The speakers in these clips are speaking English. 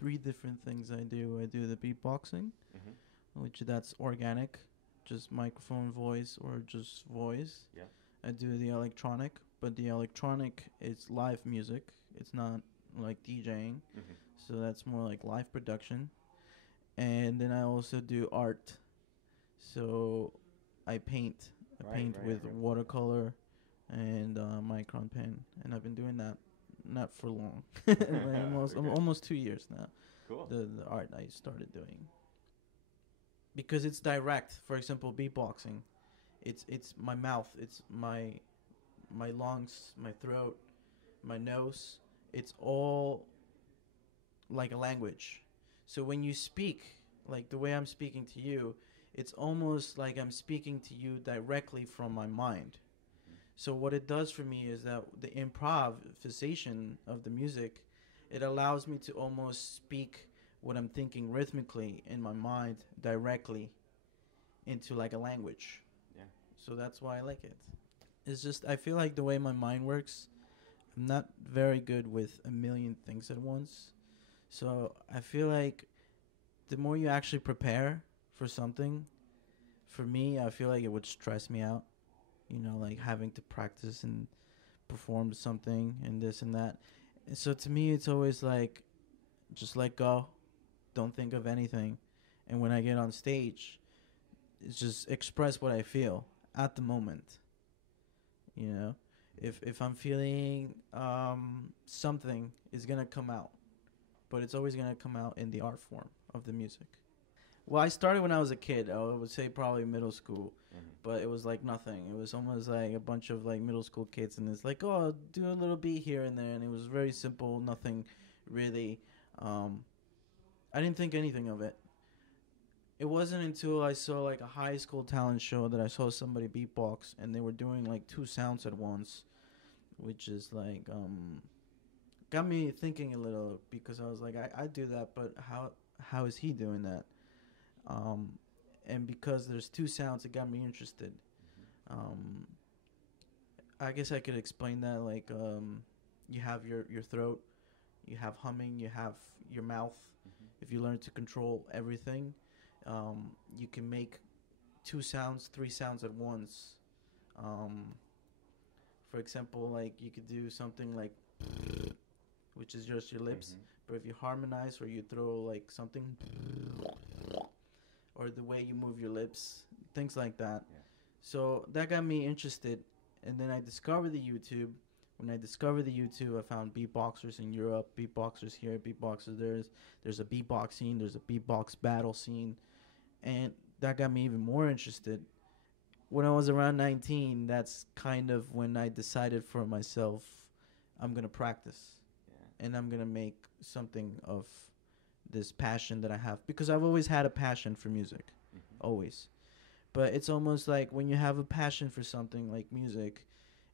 three different things I do. I do the beatboxing, which that's organic, just microphone voice or just voice. Yeah. I do the electronic, but the electronic is live music. It's not like DJing, so that's more like live production. And then I also do art. So I paint. I paint with watercolor and micron pen, and I've been doing that not for long, almost 2 years now. Cool. The art I started doing because it's direct. For example, beatboxing, it's my mouth, it's my lungs, my throat, my nose. It's all like a language. So when you speak, like the way I'm speaking to you, it's almost like I'm speaking to you directly from my mind. So what it does for me is that the improvisation of the music, it allows me to almost speak what I'm thinking rhythmically in my mind directly into like a language. Yeah. So that's why I like it. It's just I feel like the way my mind works, I'm not very good with a million things at once. So I feel like the more you actually prepare for something, for me, I feel like it would stress me out. You know, like having to practice and perform something and this and that. And so to me, it's always like, just let go. Don't think of anything. And when I get on stage, it's just express what I feel at the moment. You know, if I'm feeling something, it's gonna come out, but it's always gonna come out in the art form of the music. Well, I started when I was a kid. I would say probably middle school, but it was like nothing. It was almost like a bunch of like middle school kids, and it's like, oh, do a little beat here and there, and it was very simple. Nothing really. I didn't think anything of it. It wasn't until I saw like a high school talent show that I saw somebody beatbox, and they were doing like two sounds at once, which is like got me thinking a little, because I was like, I do that, but how is he doing that? And because there's two sounds, it got me interested. I guess I could explain that like you have your throat, you have humming, you have your mouth. If you learn to control everything, you can make two sounds, three sounds at once. For example, like you could do something like, which is just your lips, but if you harmonize or you throw like something, or the way you move your lips, things like that. Yeah. So that got me interested, and then I discovered the YouTube. When I discovered the YouTube, I found beatboxers in Europe, beatboxers here, beatboxers there. There's a beatbox scene, there's a beatbox battle scene, and that got me even more interested. When I was around 19, that's kind of when I decided for myself, I'm going to practice. Yeah. And I'm going to make something of this passion that I have. Because I've always had a passion for music. Always. But it's almost like when you have a passion for something like music,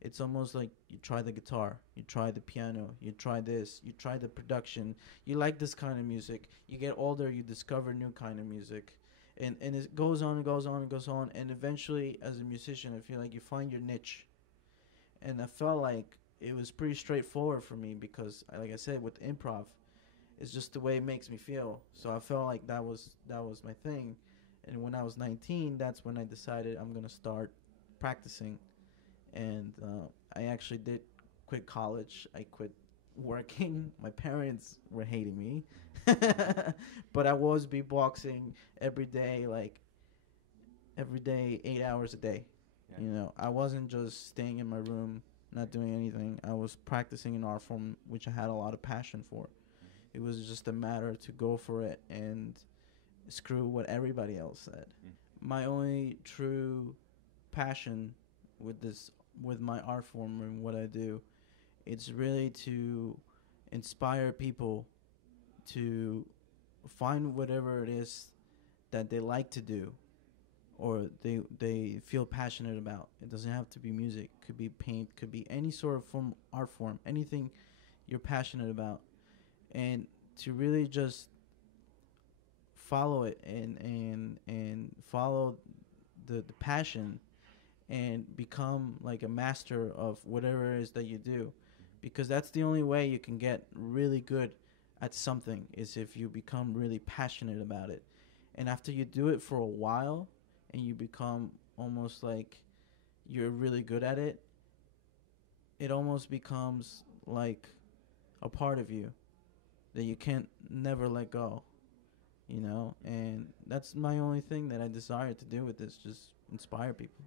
it's almost like you try the guitar, you try the piano, you try this, you try the production. You like this kind of music. You get older, you discover new kind of music. And it goes on and goes on and goes on. And eventually, as a musician, I feel like you find your niche. And I felt like it was pretty straightforward for me because, like I said, with improv, it's just the way it makes me feel. So I felt like that was my thing. And when I was 19, that's when I decided I'm going to start practicing. And I actually did quit college. I quit working. My parents were hating me. But I was beatboxing every day, 8 hours a day. Yeah. You know, I wasn't just staying in my room, not doing anything. I was practicing an art form which I had a lot of passion for. It was just a matter to go for it and screw what everybody else said. My only true passion with my art form and what I do, it's really to inspire people to find whatever it is that they like to do or they feel passionate about. It doesn't have to be music. It could be paint, could be any sort of art form, anything you're passionate about. And to really just follow it and follow the passion and become like a master of whatever it is that you do, because that's the only way you can get really good at something is if you become really passionate about it. And after you do it for a while and you become almost like you're really good at it, it almost becomes like a part of you that you can't never let go, you know? And that's my only thing that I desire to do with this, just inspire people.